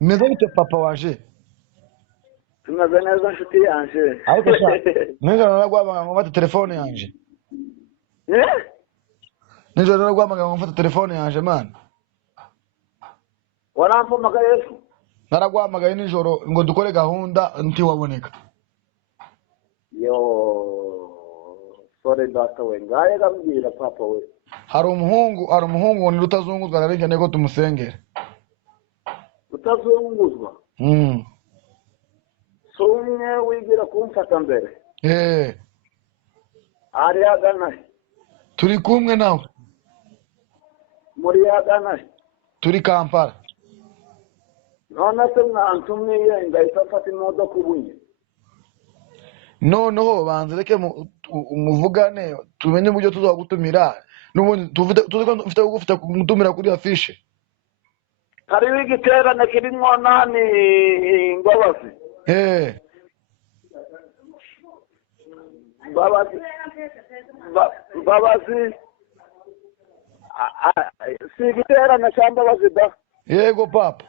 meze bite papa waje tumeze neza nshuti yanje ariko sha nijoro naragwamaga ngo mfate telefone yanje nijoro naragwamaga ngo mfate telefone yanje man warampamagaye Yesu naragwamagaye nijoro ngo dukore gahunda ntiwaboneka yo sore data we ngaye gambwira papa we hari umuhungu ngo nirutazunguzwa ararengeneye ko tumusengera utazunguzwa so umwe wigira kumfata mbere ari agana turi kumwe nawe muri agana turi Kampala none se mwantumiye ngahita mfata imodoka ubunye noneho banze reke muvugane tumenye uburyo tuzagutumira n'ubundi ufite kugufita kumutumira kuri afishe hariho igiterane kirimo nani Mbabazi Mbabazi si igiterane cya Mbabazi da yego papa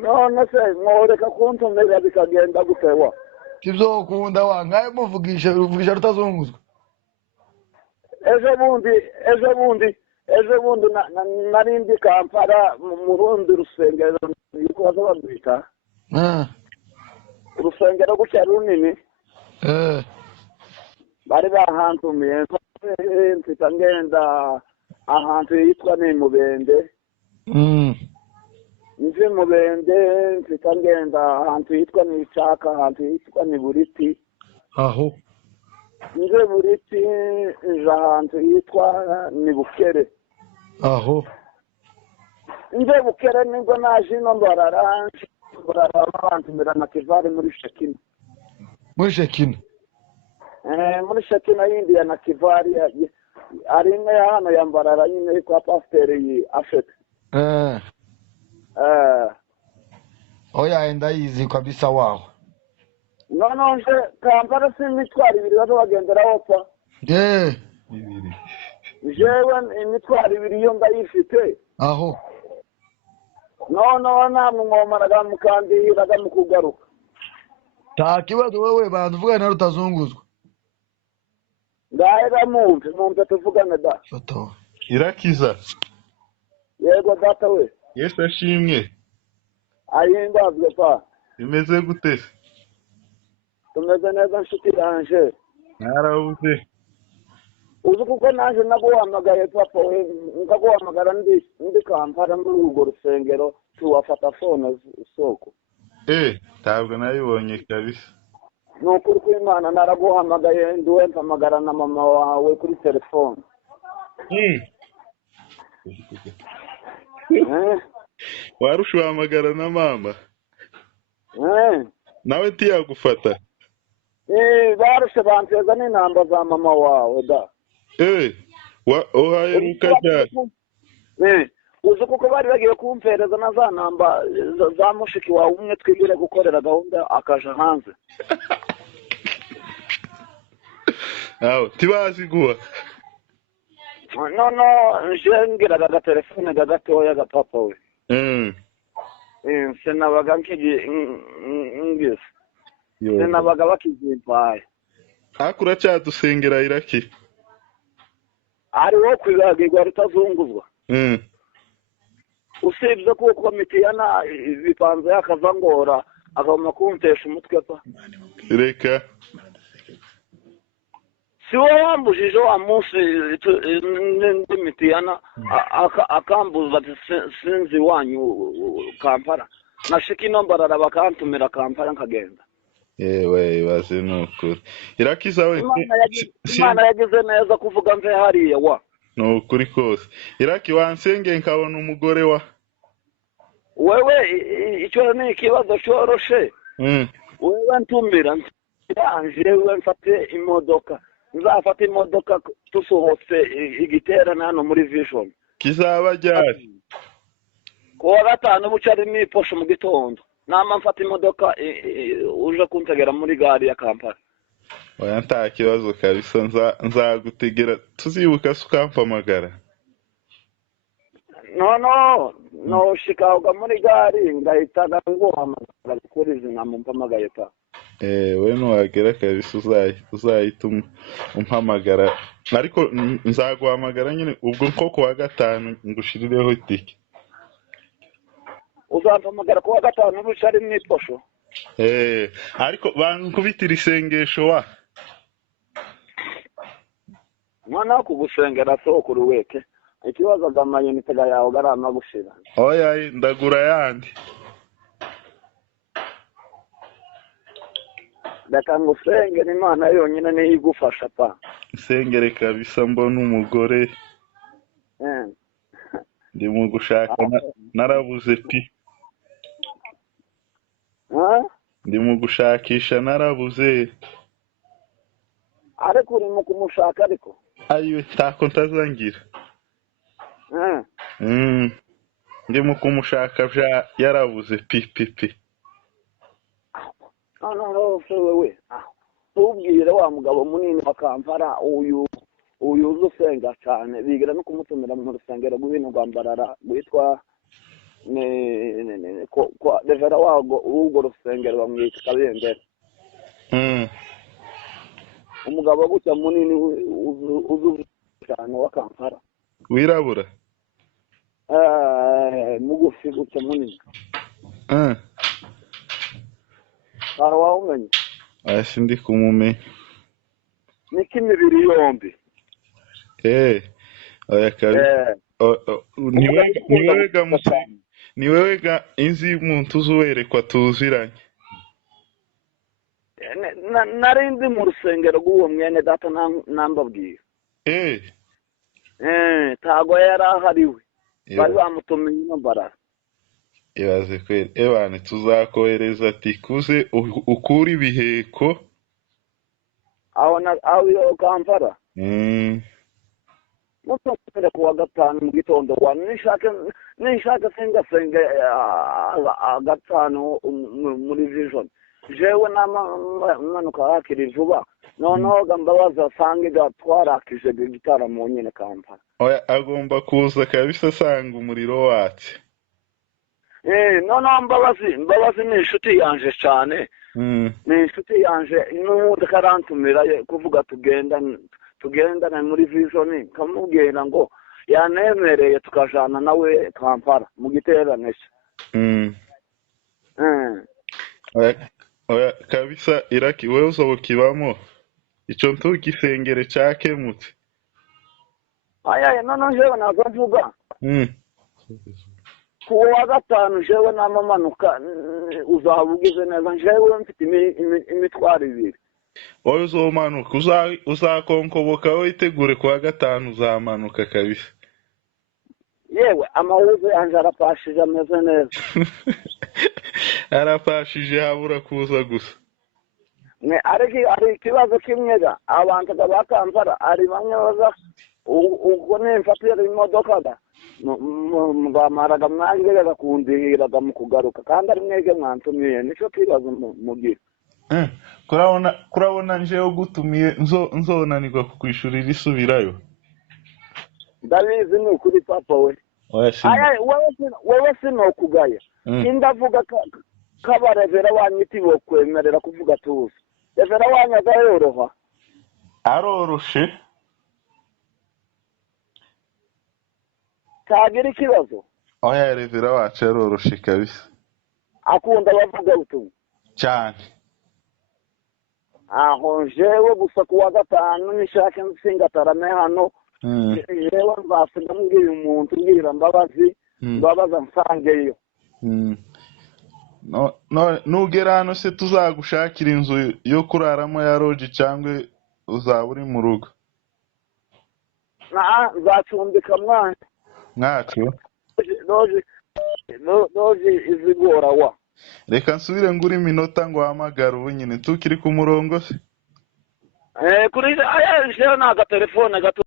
none se mworeka kuntumira bikagenda gutewa tizokunda wangaye muvugisha rutazunguzwa ejo bundi narindi Kampala mu rundi rusengero yuko bazabita urusengero gutya runini bari bahantumiye mfita ngenda ahantu yitwa ni Mubende nje Mubende mfita ngenda ahantu yitwa ni Chaka ahantu yitwa ni Buriti aho nje Buriti nje ahantu yitwa ni Bukere aho nje Bukere nibwo naje ino mbarara bantumira na Kivari muri Shekina muri Shekina yindi ya na Kivari ari imwe ya hano ya Mbarara nyine kwa pasiteri Afete oya enda yizi kabisa wao no nje Kampala si imitwaro ibiri bazabagenderaho pa jewe imitwaro ibiri yo ndayifite aho no namwe mwomaraga mukandihiraga mu kugaruka nta kibazo wewe bantu uvugana na rutazunguzwa ndahera mumve tuvugane da foto Irakiza yego data we Yesu ashimwe ahimbazwe pa bimeze gute tumeze neza nshuti yanje narabuze uzi kuko naje naguhamagaye papa we ngaguhamagara ndi Kampala muri urwo rusengero tuwafata fone soko ntabwo nabibonye kabisa nukuri kw'Imana naraguhamagaye ndiwe mpamagara na mama wawe kuri telefone warusha uhamagara na mama nawe ntiyagufata barushe banteza n'inamba za mama wawe da uhaheruka cyane uzi kuko bari bagiye kumpereza na za namba za mushiki wawe umwe twigire gukorera gahunda akaja hanze aho tibazi guha no nje ngiraga agatelefone gatoya gapapa we sinabaga ngise sinabaga bakizimpaye hakura cyadusengera Iraki ari wo kwibagirwa rutazunguzwa usibye ko komite yana bipanze yakazangora akagomba kuntesha umutwe pa reka si wowe wambujije wa munsi n'imiti yana akambuza sinzi wanyu Kampala nashika ino Mbarara bakantumira Kampala nkagenda yewe ibaze nukuri Irakiza we Imana yagize neza kuvuga mve hariya wa nukuri kose Iraki wansenge nkabona umugore wa wewe icyo ni ikibazo cyoroshe wewe ntumira yanje wewe mfate imodoka nzafata imodoka tusohotse igiterane hano muri Vision kizaba ryari kuwa gatanu bucari niposho mu gitondo nama mfata imodoka uje kuntegera muri gari ya Kampala oya nta kibazo kabisa nzagutegera tuzibuka sukampamagara noshika uga muri gari ngahita nguhamagara kuri izina mumpamagaye pa. we nuhagera kabisa uzahita umpamagara ariko nzaguhamagara nyine ubwo nko kuwa gatanu ngushirireho itike. Uzampamagara kuwa gatanu bushari mwitosho. Ariko bankubitira isengesho wa Mwana kubusengera sokuru weke ikibazo gamayinite yawe garama gushira. Oya ndagura yandi. Reka ngusengera Imana yonyine niyo igufasha pa. Nsengere kabisa mbona umugore ndi mu gushaka narabuze pi. Ndi mu gushakisha narabuze. Ariko uri mu kumushaka ariko ayiwe ntako ntazangira. Ndi mu kumushaka vya yarabuze pi. wewe tubwire wa mugabo munini wa Kampala uyu uzusenga cyane bigira no kumutumira mu rusengero rw'ibintu rwambarara witwa kwa devera wago urwo rusengero bamwita Kabendera. Umugabo gutya munini uzu cyane wa Kampala wirabura mugufi gutya munini wawumenye sindi kumumenya niko imibiri yombi oya kabisa niwega inzi muntu uzuwerekwa tuziranye. narindi mu rusengero rw'uwo mwene data nambabwira tago yari ahariwe bari bamutumiye inambarara. Ibaze kweli ebane tuzakohereza ati kuze ukura ibiheko aho yo Kampala mutumire kuwa gatanu mu gitondo wa nishaka senga gatanu muri vision jewe namanuka hakiri vuba noneho gambabaza sange gatwarakije gitara mu nyene Kampala. Oya agomba kuza kabisa asanga umuriro watse. Noneho mbabazi ni inshuti yanje cyane. Ni inshuti yanje n'ubundi karantumira kuvuga tugendane muri vision kamubwira ngo yanemereye tukajana nawe Kampala mu giterane cye. Oya kabisa Iraki wewe uzobukibamo ico ntugisengere cyakemutse. Noneho jewe nazavuga kuwa gatanu jewe namamanuka uzabugize neza jewe mfite imitwaro ibiri. Wowe uzomanuka uzakonkoboka witegure kuwa gatanu uzamanuka kabisa. Yewe amahuzo yanje arapashije ameze neza. Arapashije habura kuza gusa. Ari ikibazo kimwe ga abantu ba Kampala ari bamwe baza ubwo nimfatira imodoka ga bamaraga mwangiraga kundihiraga mu kugaruka kandi ari mwege mwantumiye nico kibazo mugira. Kurabona njewe gutumiye nzonanirwa kukwishurira isubirayo. Ndabizi ni ukuri papa we. Wewe sinokugaya. Indavuga kabarevera wanyiti bo kwemerera kuvuga tuzi. Revera wanyaga yoroha. Aroroshe. Kagira ikibazo. Oya revera wacu aroroshe kabisa. Akunda bavuga utumwe. Cyane. Aho jewe gusa kuwa gatanu nishaka nsingatarame hano. Jewe nzasiga mbwira umuntu mbwira mbabaza nsangeyo. Nugera hano se tuzagushakira inzu yo kuraramo ya loji cyangwa uzaba uri mu rugo? Nzacumbika mwacu loji izigora wa. Reka nsubire ngura iminota ngo hamagara ubu nyine tukiri ku murongo se. Kuri jewe naga telefone gato.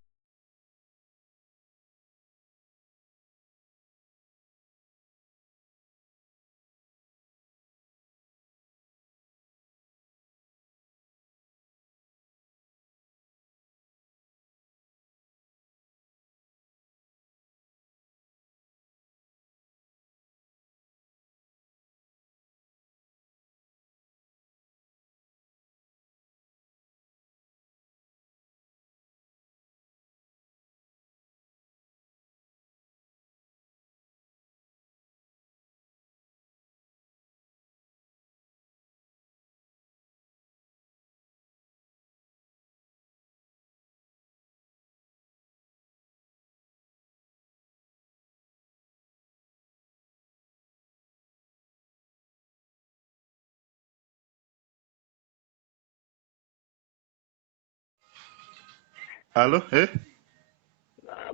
Allo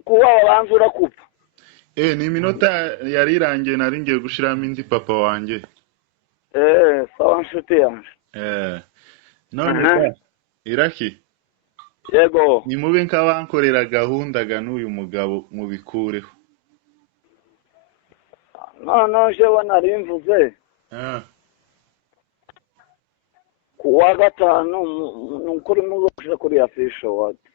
kuba wabanza urakupa. ni iminota yari irangiye nari ngiye gushiramo indi papa wanjye. Sawa nshuti yanjye. None da Iraki Yego. ni mube nk'abankorera gahunda ga n'uyu mugabo mubikureho. No jewe nari mvuze kuwa gatanu nukuri muzoshira kuri afisho wati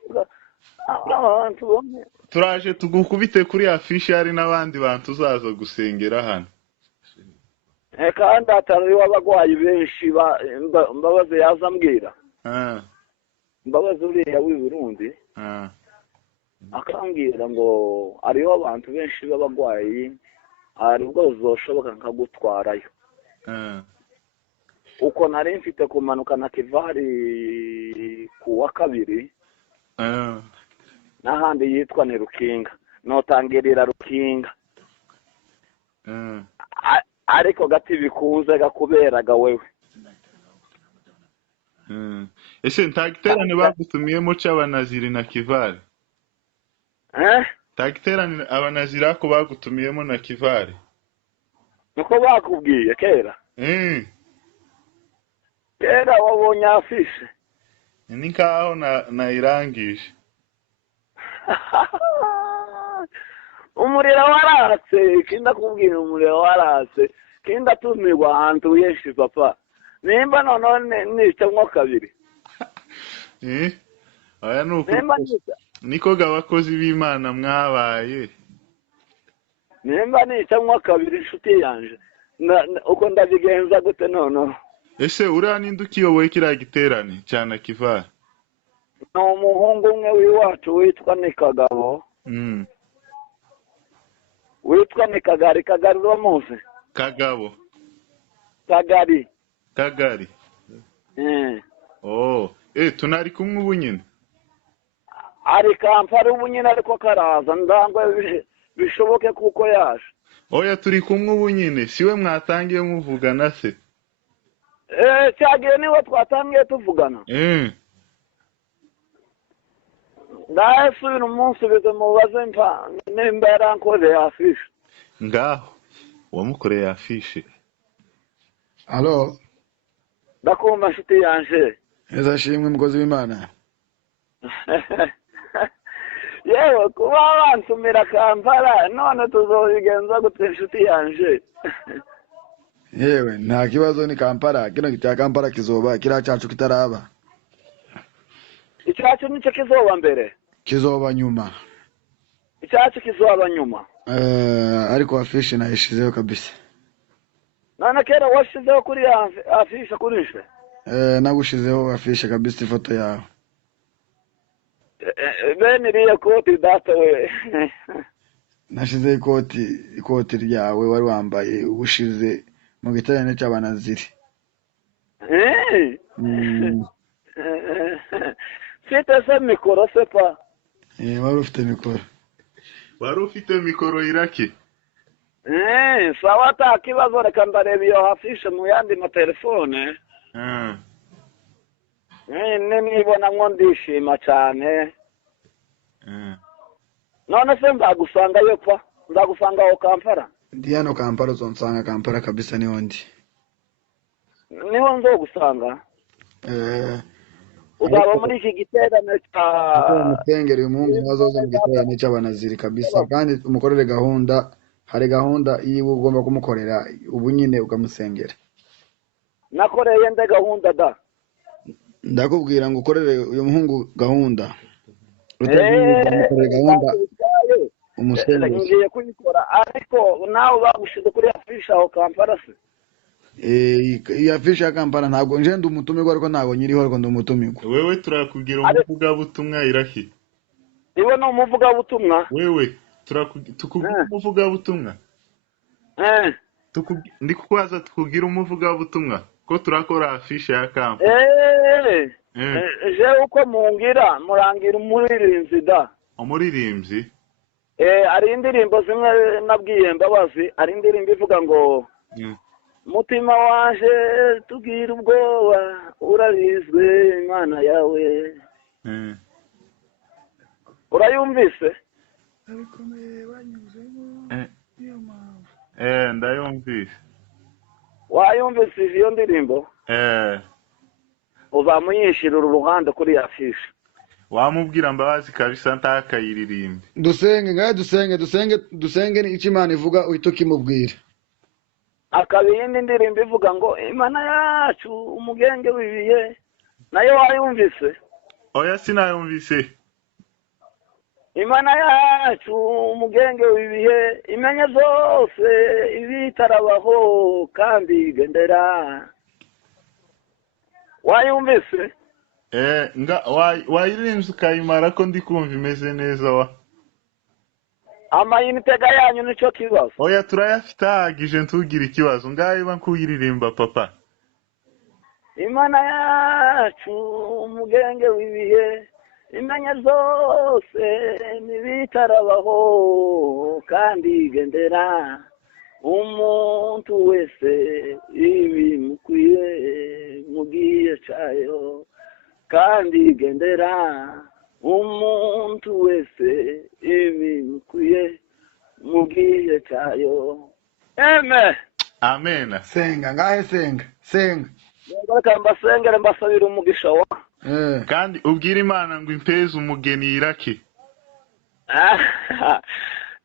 abantu bamwe turaje tugukubite kuri afishe hari n'abandi bantu uzaza gusengera hano. kandi atari w'abagwayi benshi Mbabazi yazambwira Mbabazi uriya w'i Burundi akambwira ngo ariho abantu benshi b'abagwayi ari ubwo uzoshoboka nkagutwarayo. Uko nari mfite kumanuka na Kivari kuwa kabiri n'ahandi yitwa ni Rukinga notangirira Rukinga ariko gati bikunze gakuberaga wewe. Ese ntagiterane bagutumiyemo c'abanaziri na Kivari? Ntagiterane abanaziri ako bagutumiyemo na Kivari? Nuko bakubwiye kera? Kera wabonye afishe? Ni nkaho nayirangije. Umuriro waratse, kinda kubwira umuriro waratse, kinda tumirwa ahantu yeshi papa. Nimba none nicamwo kabiri. Aya nuko niko gabakozi b'Imana mwabaye. Nimba nicamwo kabiri inshuti yanje. Uko ndabigenza gute none? Ese uriya ninde ukiyoboye kiriya giterane cyane Kivari? Ni umuhungu umwe w'iwacu witwa Nikagabo. Witwa Nikagari. Kagari uramuzi? Kagabo. Kagari. Tunari kumwe ubu nyine? Ari Kampala ubu nyine ariko karaza ndangwe bishoboke kuko yaje. Oya turi kumwe ubu nyine siwe mwatangiye muvugana se? Cyagiye niwe twatangiye tuvugana. Ndasubira umunsi bize mubaze nimba yarankoreye afishe. Ngaho wamukoreye afishe. Allo Ndakumva nshuti yanje. Eza shimwe mukozi w'Imana. Yewe kuba bansumira Kampala none tuzobigenza gute nshuti yanje? Yewe nta kibazo ni Kampala, kino cya Kampala kizoba kira cyacu kitaraba. Icyacu nicyo kizoba mbere? Kizoba nyuma. Icyacu kizoba nyuma? Ariko afishe nayishizeho kabisa. Nana kera washizeho kuri afishe kurishe? Nagushizeho afishe kabisa ifoto yawe. Bene iriya koti data we. Nashize ikoti ryawe wari wambaye ubushize mu giterane cy'abanaziri. Sita se mikoro sepa? Wari ufite mikoro. Wari ufite mikoro Iraki? Sawa ta kibazo reka ndareba iyo afishe mu yandi matelefone. Nibona ngo ndishima cyane. None se ndagusanga yo pa? Ndagusanga aho Kampala? Ndi hano Kampala uzonsanga Kampala kabisa niho ndi. Niho nzogusanga? Uzaba muri iki giterane Mutengere umuntu wazoza mu giterane cy'abanaziri kabisa kandi umukorere gahunda, hari gahunda yiwe ugomba kumukorera ubu nyine ukamusengera. Nakoreye nde gahunda da? Ndakubwira ngo ukorere uyu muhungu gahunda. Utagiye gahunda umusengera. Ngiye kuyikora ariko nawe bagushize kuri afisha aho Kampala se? Iya afisha Kampala ntabwo nje ndi umutumirwa ariko ntabwo nyiriho ariko ndi umutumirwa. Wewe turakubwira umuvuga butumwa Iraki. Iwe no umuvuga butumwa? Wewe tukubwira umuvuga butumwa? Ndi kukwaza tukubwira umuvuga butumwa ko turakora afisha ya Kampala. Je uko murangira umuririmbyi da. Umuririmbyi? Ari indirimbo zimwe nabwiye Mbabazi, ari indirimbo ivuga ngo mutima wanje tugira ubwoba urarizwe Imana yawe. urayumvise abikomeye banyuzemo niyo mpamvu ndayumvise. wayumvise iyo ndirimbo uzamuyishirira uruhande kuri ya fishi. Wamubwira Mbabazi kabisa ntakayiririmbe. dusenge icyo Imana ivuga uhita ukimubwira. Akabindi ndirimbo ivuga ngo Imana yacu umugenge w'ibihe, nayo wayumvise? Oya sinayumvise. Imana yacu umugenge w'ibihe, imenye zose ibitarabaho kandi igendera. Wayumvise? Wayiririmze ukayimara ko ndi kumva imeze neza wa. Amayinite yanyu nicyo kibazo. Oya turayafite ahagije ntugire ikibazo, ngaho nkuyiririmba papa. Imana yacu umugenge w'ibihe, imenye zose n'ibitarabaho kandi igendera. Umuntu wese ibimukwiye mu gihe cyayo kandi igendera. Umuntu wese ibimukwiye mu gihe cyayo. Amen. Amen. Senga ngahe senga. Reka mbasengere mbasabira umugisha wa. Kandi ubwira Imana ngo impeze umugeni Iraki.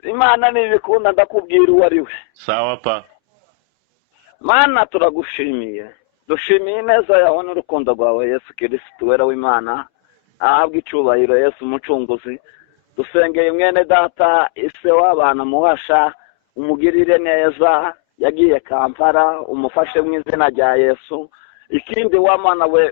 Imana nibikunda ndakubwira uwo ari we. Sawa pa. Mana turagushimiye. Dushimiye neza yawe n'urukundo rwawe Yesu Kristo wera w'Imana. Ahabwa icubahiro Yesu umucunguzi. Dusengeye mwene data ise w'abana muhasha, umugirire neza, yagiye Kampala, umufashe mu izina rya Yesu. Ikindi w'Imana we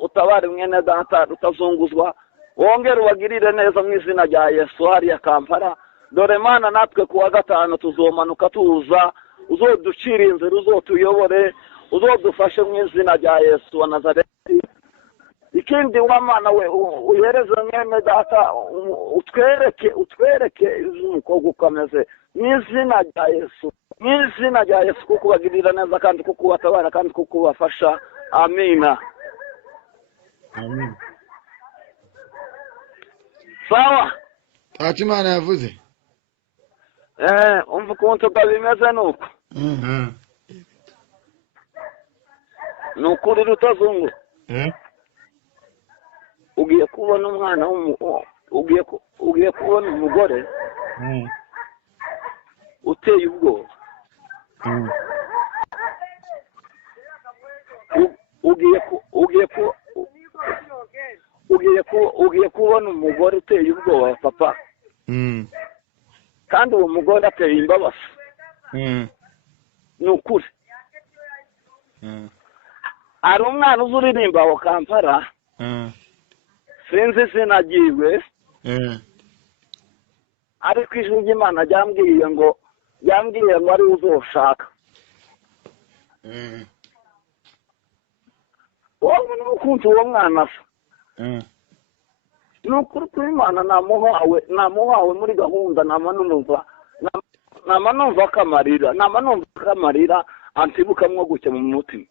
utabare mwene data rutazunguzwa, wongere ubagirire neza mu izina rya Yesu hariya Kampala. Dore Mana natwe kuwa gatanu tuzomanuka tuza, uzoducira inzira, uzotuyobore, uzodufashe mu izina rya Yesu wa Nazareti. Ikindi w'Imana we uhereze mwene data, utwereke iz'umukobwa ukameze mu izina rya Yesu. Mu izina rya Yesu kuko ubagirira neza kandi kuko ubatabara kandi kuko ubafasha. Amina. Amen. Sawa. Ati Imana yavuze. Umva ukuntu bimeze nuko. Nukuri rutazungu. Ugiye kubona umwana ugiye kubona umugore uteye ubwoba. Ugiye kubona umugore uteye ubwoba papa. Kandi uwo mugore ateye imbabazi. Nukuri. Ari umwana uzuririmba aho Kampala. Sinzi sinagiwe. Ariko ijwi ry'Imana ryambwiye ngo ari uzoshaka. Wowe n'ukuntu uwo mwana asa. Nukuri kuri Imana namuhawe muri gahunda namanumva akamarira antibukamwo gucya mu mutima.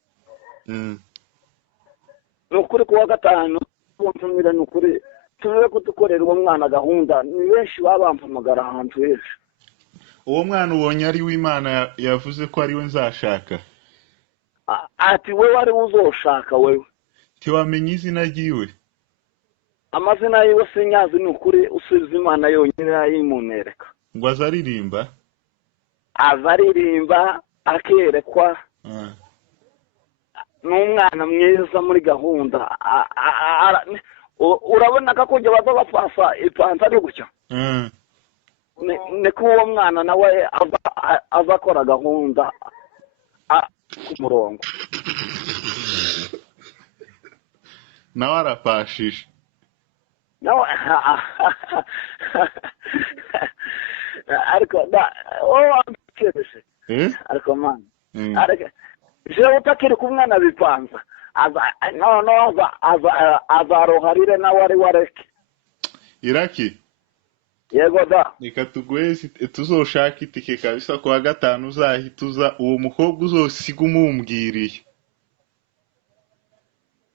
Nukuri kuwa gatanu buntumira nukuri tuwe kudukorera uwo mwana gahunda, ni benshi babampamagara ahantu henshi. Uwo mwana ubonye ari w'Imana yavuze ko ari we nzashaka. Ati we wari uzoshaka wewe. Tiwamenye izina ryiwe. Amazina yiwe sinyazi nukuri usubiza Imana yonyine yayimunereka. Ngo azaririmba. Azaririmba akerekwa. N'umwana mwiza muri gahunda. Urabona ko kujya baza bafasa ipantaro gutya. Niko uwo mwana nawe azakora gahunda ku murongo. Nawe arapashisha. Nawe ariko wamukebeshe. Ariko man. Ariko je utakiri kumwana bipanza. Azaroharire nawe ari wareke. Iraki. Yego da. Reka tugweze tuzoshaka itike kabisa kuwa gatanu uzahituza uwo mukobwa uzosiga umumbwiriye.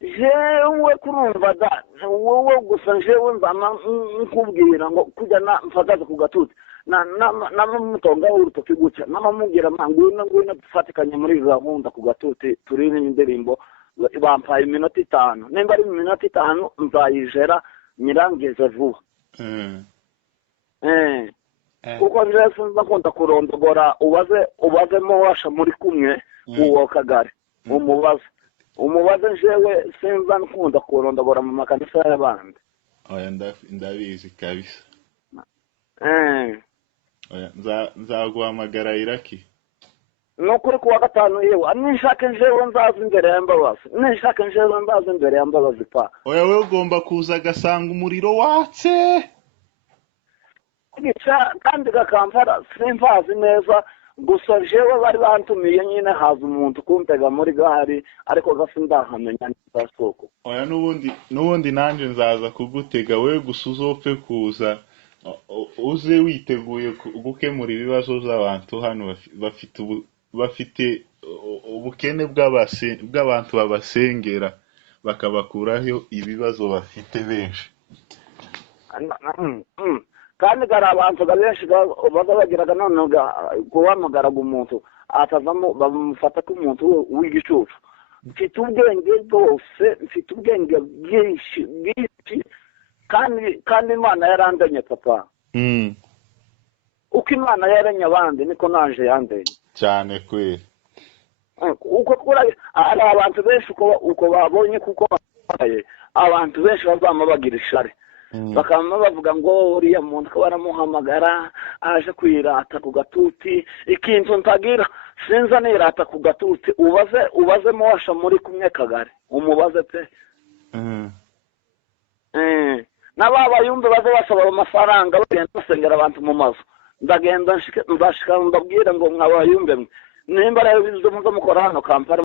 jewe kurumva da wowe gusa jewe nzama nkubwira ngo kujya mfagaza ku gatuti n'amutonga urutoki gutya n'amamubwira ngwino dufatikanye muri gahunda ku gatuti turirimba indirimbo bampaye iminota 5 nimba ari iminota 5 nzayijera nyirangeze vuba kuko rero ndakunda kurondogora ubazemo washa muri kumwe uwo kagari umubaze jewe sinza nkunda kurondogora mu makanisa y'abandi. Oya ndabizi kabisa. Oya nzaguhamagara Iraki. Nukuri kuwa gatanu yewe nishaka jewe nzaza imbere y'ambabazi pa. Oya wewe ugomba kuza gasanga umuriro watse. Gica kandi gakampara simvazi neza gusa jewe bari bantumiye nyine haza umuntu kuntega muri gari ariko gasindahamenya n'asoko. Oya nubundi nanje nzaza kugutega wewe gusa uzopfe kuza uze witeguye gukemura ibibazo z'abantu hano bafite ubukene bw'abantu babasengera bakabakuraho ibibazo bafite benshi. Kandi gara abantu benshi baza bagiraga none guhamagaraga umuntu atavamo bamufata ko umuntu w'igicucu. Mfite ubwenge bwose mfite ubwenge bwinshi kandi Imana yarandanye papa. Uko Imana yaranye abandi niko naje yandanye cyane kweli. Uko ari abantu benshi uko babonye kuko abantu benshi bazama bagira ishari. Bakama bavuga ngo uriya muntu ko baramuhamagara aje kwirata ku gatuti ikintu ntagira sinza nirata ku gatuti ubaze mwasha muri kumwe kagari umubaze pe. N'ababa yumbe baze basaba amafaranga bagenda basengera abantu mu mazu ndagenda ndashika ndabwira ngo mwabayumbe nimba rero bizo mukora hano Kampala